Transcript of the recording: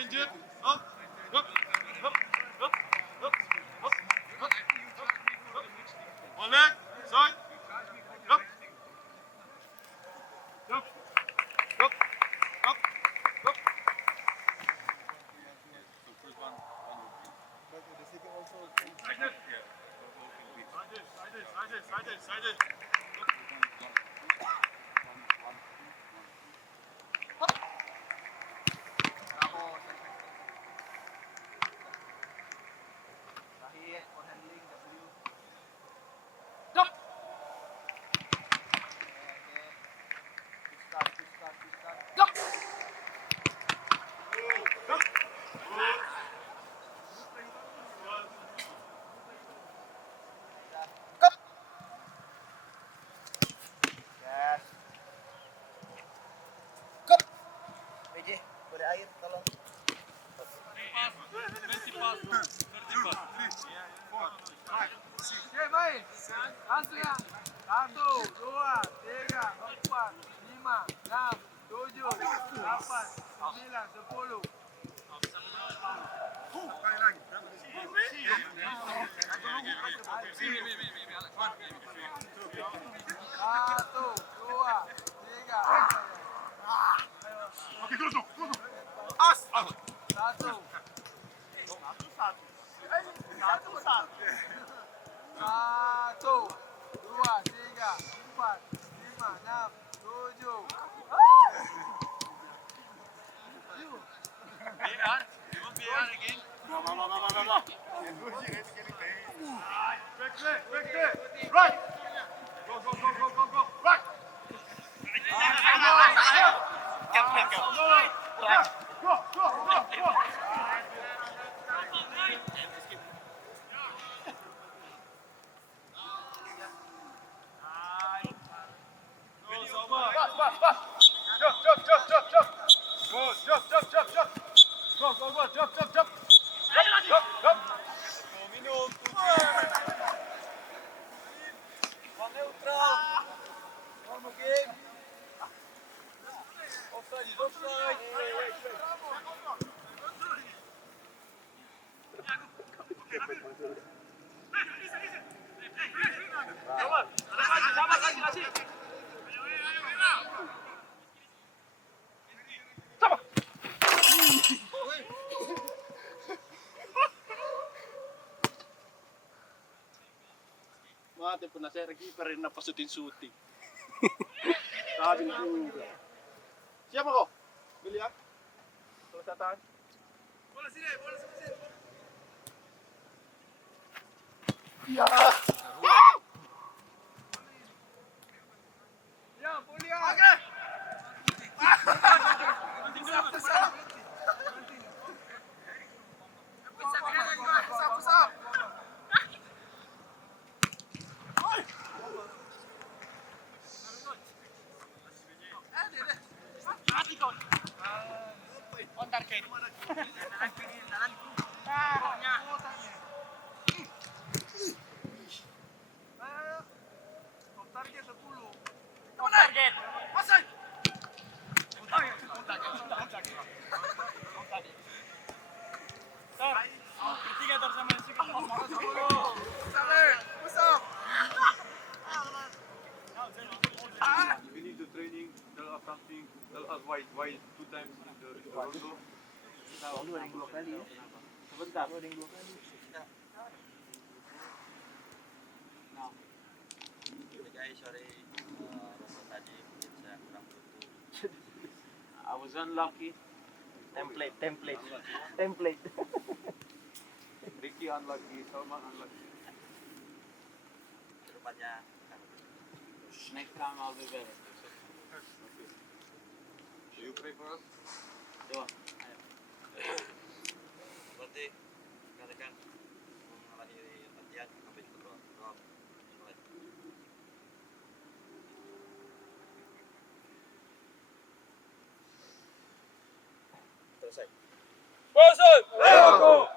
Injured. Up. Up. Up. Up. Up. Up. Up. Up. One leg. Side. Up. Up. Up. Up. Up. Side. PJ, boleh air tolong. Oke, baik. Langsung ya. 1, 2, 3, 4, 5, 6, 7, 8, 9, 10. Satu, dua, tiga. Oke, terus. Satu. Satu, dua, tiga, empat, lima, enam, tujuh. Back there. Right. Go. Right. Go. Jump. Go. Jump. Minum. Neutral. One more game. Offside. Mati pernah saya kiper yang napas syuting. Sabi juga. Siapa kok? Biliar? Selesai. Bola sini. Ya. Ya, Pulia. Oke. On target. Target 10. Target. Masuk. Tor, bertiga Tor sama si We need the training. Tell us something. Tell us why 2 times in the Rondo. Lu ada yang 2 kali ya. Sebentar. Lu ada yang 2 kali. Guys, sorry Rondo tadi mungkin saya kurang beruntung. I was unlucky. Template. Ricky unlucky. Salman unlucky. Kedepannya Next time I'll be better. So you pray for us? Doa. berarti rekan-rekan mengakhiri latihan sampai berdoa. Mulai. Selesai. Bosok.